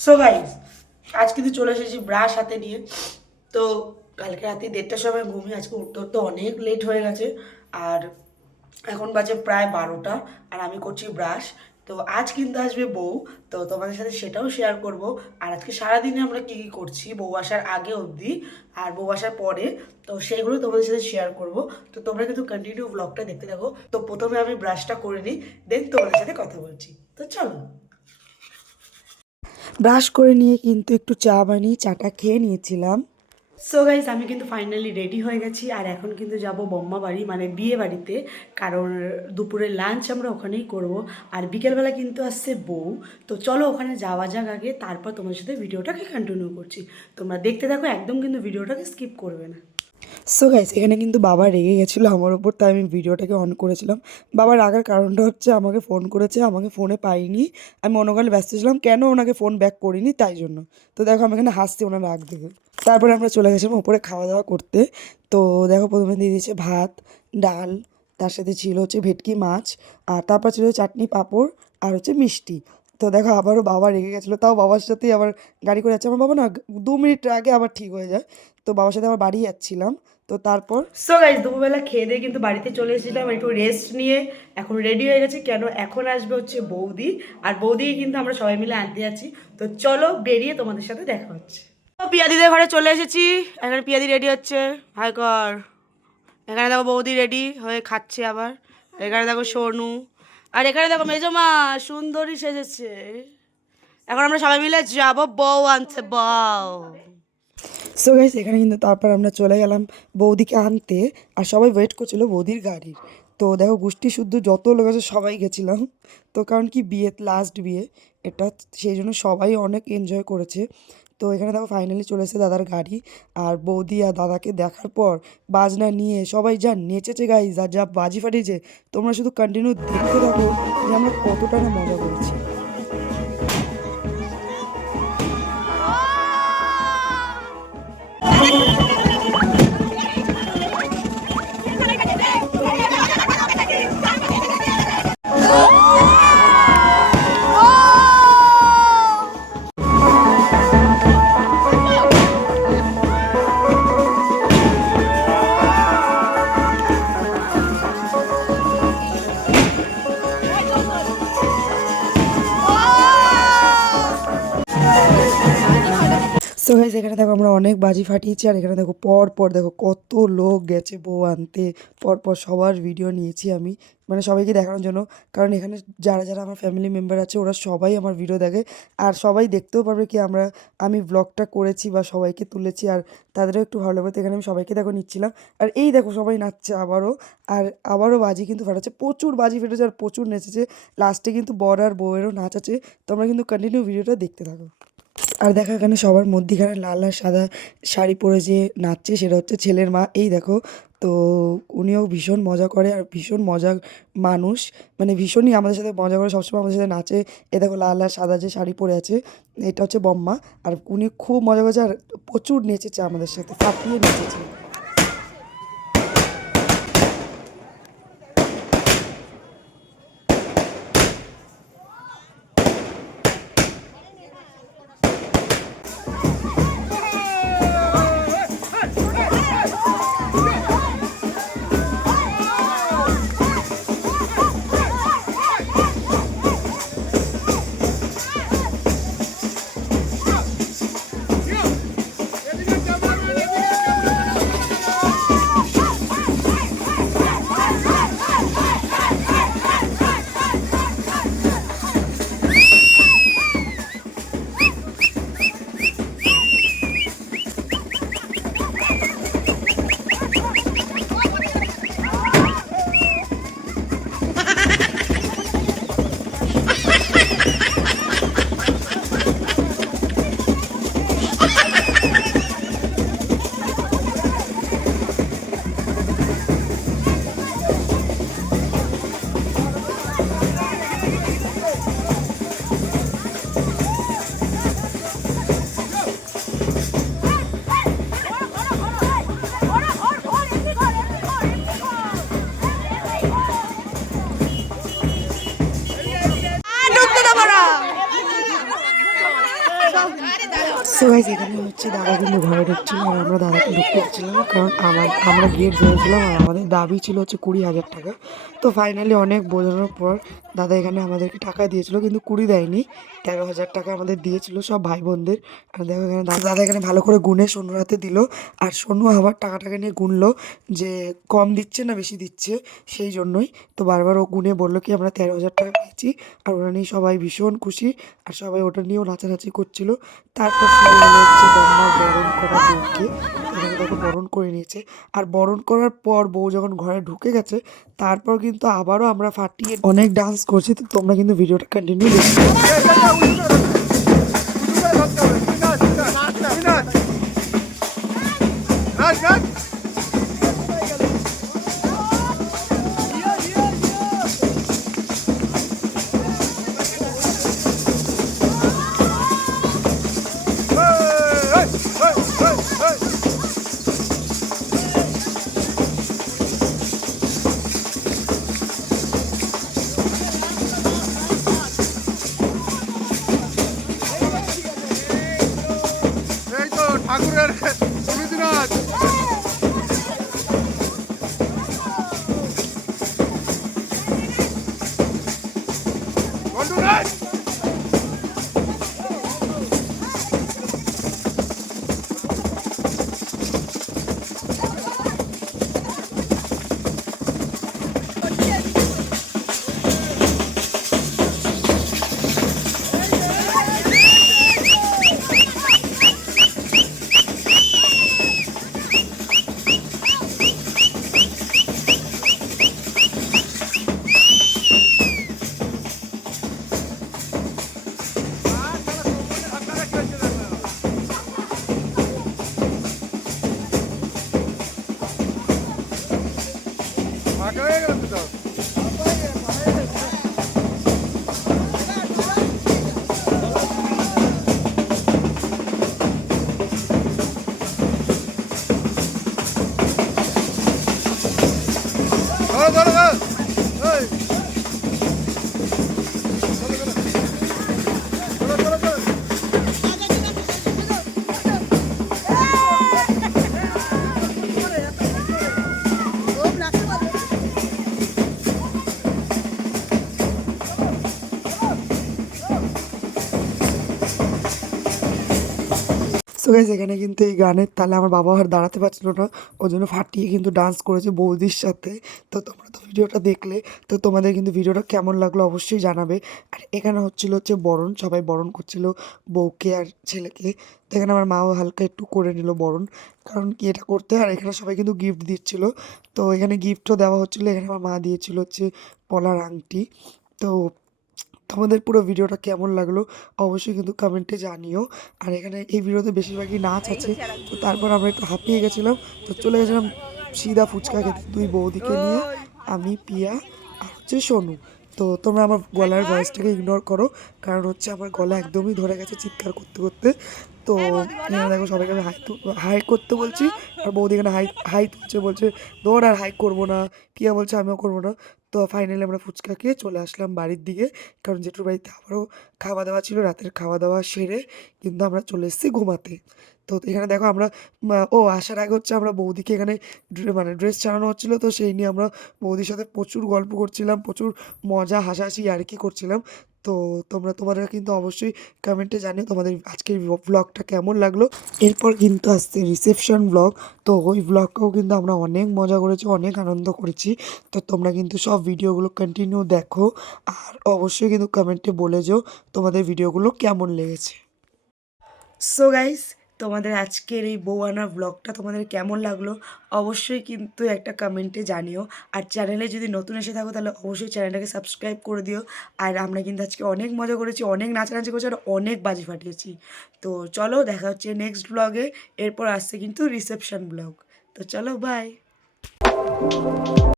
So guys আজ কিন্তু চলে এসেছি ব্রাশ হাতে নিয়ে। তো কালকে রাতে 1:30টার সময় ঘুমিয়ে আজকে উঠতে উঠতে অনেক লেট হয়ে গেছে। আর এখন বাজে প্রায় 12টা আর আমি করছি ব্রাশ। তো আজ কিন্তু আসবে বউ, তো তোমাদের সাথে সেটাও শেয়ার করব। আর আজকে সারাদিনে আমরা কী কী করছি বউ আসার আগে অবধি আর বউ আসার পরে, তো সেগুলো তোমাদের সাথে শেয়ার করব। তো তোমরা কিন্তু কন্টিনিউ ব্লগটা দেখতে থাকো। তো প্রথমে আমি ব্রাশটা করে নিই, দেন তোমাদের সাথে কথা বলছি। তো চলো। ব্রাশ করে নিয়ে কিন্তু একটু চা বানিয়ে চাটা খেয়ে নিয়েছিলাম। সো গাইজ আমি কিন্তু ফাইনালি রেডি হয়ে গেছি আর এখন কিন্তু যাব বম্মা বাড়ি, মানে বিয়ে বাড়িতে। কারণ দুপুরের লাঞ্চ আমরা ওখানেই করব। আর বিকেলবেলা কিন্তু আসছে বউ। তো চলো ওখানে যাওয়া যাক আগে, তারপর তোমার সাথে ভিডিওটাকে কন্টিনিউ করছি। তোমরা দেখতে থাকো, একদম কিন্তু ভিডিওটাকে স্কিপ করবে না। সো গাইস এখানে কিন্তু বাবা রেগে গেছিলো আমার ওপর, তাই আমি ভিডিওটাকে অন করেছিলাম। বাবার রাগার কারণটা হচ্ছে আমাকে ফোন করেছে, আমাকে ফোনে পাইনি, আমি অন্য কালে ব্যস্ত ছিলাম, কেন ওনাকে ফোন ব্যাক করিনি তাই জন্য। তো দেখো আমি এখানে হাসছি ওনার রাগ দেখে। তারপরে আমরা চলে গেছিলাম ওপরে খাওয়া দাওয়া করতে। তো দেখো প্রথমে দিয়ে দিয়েছে ভাত, ডাল, তার সাথে ছিল হচ্ছে ভেটকি মাছ, আর তারপর ছিল চাটনি, পাঁপড়, আর হচ্ছে মিষ্টি। তো দেখো আবারও বাবা রেগে গেছিলো, তাও বাবার সাথেই আবার গাড়ি করে যাচ্ছে। আমার বাবা না 2 মিনিট আগে আবার ঠিক হয়ে যায়। তো বাবার সাথে আবার বাড়ি যাচ্ছিলাম। তো তারপর সো গাইজ দুপুরবেলা খেয়ে দিয়ে কিন্তু বাড়িতে চলে এসেছিলাম একটু রেস্ট নিয়ে। এখন রেডি হয়ে গেছি, কেন এখন আসবে হচ্ছে বৌদি। আর বৌদিকে কিন্তু আমরা সবাই মিলে আনতে যাচ্ছি। তো চলো বেরিয়ে তোমাদের সাথে দেখা হচ্ছে। তো পিয়াদিদের ঘরে চলে এসেছি, এখানে পিয়াদি রেডি হচ্ছে। হাই কর। এখানে দেখো বৌদি রেডি হয়ে খাচ্ছে আবার। এখানে দেখো সোনু। আর এখানে দেখো মেজমা সুন্দরী সেজেছে। এখন আমরা সবাই মিলে যাবো বউ আনতে, বউ। সো গাইস এখানে কিন্তু তারপর আমরা চলে গেলাম বৌদিকে আনতে। আর সবাই ওয়েট করছিল বৌদির গাড়ির। তো দেখো গোষ্ঠী শুদ্ধ যত লোক আছে সবাই গেছিলাম। তো কারণ কি বিয়ে লাস্ট বিয়ে এটা, সেই জন্য সবাই অনেক এনজয় করেছে। তো এখানে দেখো ফাইনালি চলে এসেছে দাদার গাড়ি। আর বৌদি আর দাদাকে দেখার পর বাজনা নিয়ে সবাই যা নেচেছে গাইজ, আর যা বাজি ফাটিয়েছে, তোমরা শুধু কন্টিনিউ দেখতে থাকো যে আমরা কতটা না মজা করেছি। সো গাইস এখানে দেখো আমরা অনেক বাজি ফাটিয়েছি। আর এখানে দেখো পর পর দেখো কত লোক গেছে বউ আনতে। পর পর সবার ভিডিও নিয়েছি আমি, মানে সবাইকে দেখানোর জন্য। কারণ এখানে যারা যারা আমার ফ্যামিলি মেম্বার আছে ওরা সবাই আমার ভিডিও দেখে। আর সবাই দেখতেও পারবে কি আমি ব্লগটা করেছি বা সবাইকে তুলেছি, আর তাদেরও একটু ভালো লাগবে। তো এখানে আমি সবাইকে দেখো নিচ্ছিলাম। আর এই দেখো সবাই নাচছে আবারও। আর আবারও বাজি কিন্তু ফাটাচ্ছে, প্রচুর বাজি ফেটেছে আর প্রচুর নেচেছে। লাস্টে কিন্তু বর আর বউয়েরও নাচ আছে। তোমরা কিন্তু কন্টিনিউ ভিডিওটা দেখতে থাকো। আর দেখো এখানে সবার মধ্যিখানে লাল আর সাদা শাড়ি পরে যে নাচছে সেটা হচ্ছে ছেলের মা, এই দেখো। তো উনিও ভীষণ মজা করে আর ভীষণ মজার মানুষ, মানে ভীষণই আমাদের সাথে মজা করে, সবসময় আমাদের সাথে নাচে। এ দেখো লাল আর সাদা যে শাড়ি পরে আছে এটা হচ্ছে বম্মা। আর উনি খুব মজা করেছে আর প্রচুর নেচেছে আমাদের সাথে, ফাটিয়ে নেচেছে। সো গাইস এখানে হচ্ছে দাদা কিন্তু ঘরে ঢুকছিল আর আমরা দাদাকে ঢুকতে দিচ্ছিলাম না, কারণ আমরা গেট ধরেছিলাম আর আমাদের দাবি ছিল হচ্ছে 20,000 টাকা। তো ফাইনালি অনেক বোঝানোর পর দাদা এখানে আমাদেরকে টাকা দিয়েছিল, কিন্তু 20 দেয়নি, 13,000 টাকা আমাদের দিয়েছিল সব ভাই বোনদের। আর দেখো এখানে দাদা এখানে ভালো করে গুনে সোনুর হাতে দিল, আর সোনু আবার টাকাটাকে নিয়ে গুনলো যে কম দিচ্ছে না বেশি দিচ্ছে, সেই জন্যই। তো বারবার ও গুনে বললো কি আমরা 13,000 টাকা পেয়েছি, আর ওরা নিয়ে সবাই ভীষণ খুশি, আর সবাই ওটা নিয়েও নাচানাচি করছিল। তারপর শুরু হলো হচ্ছে বম্মার বরণ করা বউকে। এখানে দেখো বরণ করে নিয়েছে, আর বরণ করার পর বউ যখন ঘরে ঢুকে গেছে তারপর কিন্তু আবারও আমরা ফাটিয়ে অনেক ডান্স করছি। তো তোমরা কিন্তু ভিডিওটা কন্টিনিউ দেখতে ঠাকুরের রবীন্দ্রনাথ বন্ধুরাজ ফাঁকা হয়ে গেল তো ধরো ধরো ধরো এই ধরো ধরো ধরো সো গাইস এখানে কিন্তু এই গানের তালে আমার বাবা আর দাঁড়াতে পারছিল না, ওই জন্য ফাটিয়ে কিন্তু ডান্স করেছে বৌদির সাথে। তো তোমরা তো ভিডিওটা দেখলে, তো তোমাদের কিন্তু ভিডিওটা কেমন লাগলো অবশ্যই জানাবে। আর এখানে হচ্ছিল হচ্ছে বরণ, সবাই বরণ করছিল বউকে আর ছেলেকে। তো এখানে আমার মাও হালকা একটু করে নিল বরণ, কারণ কি এটা করতে। আর এখানে সবাই কিন্তু গিফট দিচ্ছিল, তো এখানে গিফটও দেওয়া হচ্ছিলো। এখানে আমার মা দিয়েছিল হচ্ছে পলার আংটি। তো তোমাদের পুরো ভিডিওটা কেমন লাগলো অবশ্যই কিন্তু কমেন্টে জানিও। আর এখানে এই ভিডিওতে বেশিরভাগই নাচ আছে। তো তারপর আমরা একটু হাঁপিয়ে গেছিলাম, তো চলে গেছিলাম সিধা ফুচকা খেতে দুই বৌদিকে নিয়ে, আমি পিয়া আর হচ্ছে সোনু। তো তোমরা আমার গলার ভয়েসটাকে ইগনোর করো, কারণ হচ্ছে আমার গলা একদমই ধরে গেছে চিৎকার করতে করতে। তো এখানে দেখো সবাইকে আমি হাই করতে বলছি, আর বৌদি এখানে হাই হাই তুলছে, বলছে দৌড়, আর হাই করবো না। পিয়া বলছে আমিও করবো না। তো ফাইনালি আমরা ফুচকা খেয়ে চলে আসলাম বাড়ির দিকে, কারণ জেঠুর বাড়িতে আবারও খাওয়া দাওয়া ছিল। রাতের খাওয়া দাওয়া সেরে কিন্তু আমরা চলে এসেছি ঘুমাতে। তো এখানে দেখো আমরা আসার আগে হচ্ছে আমরা বৌদিকে এখানে মানে ড্রেস চালানো হচ্ছিলো, তো সেই নিয়ে আমরা বৌদির সাথে প্রচুর গল্প করছিলাম, প্রচুর মজা হাসাহাসি আর কি করছিলাম। তো তোমাদের কিন্তু অবশ্যই কমেন্টে জানিও তোমাদের আজকের ব্লগটা কেমন লাগলো। এরপর কিন্তু আসছে রিসেপশন ব্লগ, তো ওই ব্লগটাও কিন্তু আমরা অনেক মজা করেছি, অনেক আনন্দ করেছি। তো তোমরা কিন্তু সব ভিডিওগুলো কন্টিনিউ দেখো, আর অবশ্যই কিন্তু কমেন্টে বলে যাও তোমাদের ভিডিওগুলো কেমন লেগেছে। সো গাইস তোমাদের আজকের এই বউ আনা ব্লগটা তোমাদের কেমন লাগলো অবশ্যই কিন্তু একটা কমেন্টে জানিও। আর চ্যানেলে যদি নতুন এসে থাকো তাহলে অবশ্যই চ্যানেলটাকে সাবস্ক্রাইব করে দিও। আর আমরা কিন্তু আজকে অনেক মজা করেছি, অনেক নাচানাচি করেছি, আর অনেক বাজি ফাটিয়েছি। তো চলো দেখা হচ্ছে নেক্সট ব্লগে। এরপর আসছে কিন্তু রিসেপশন ব্লগ। তো চলো বাই।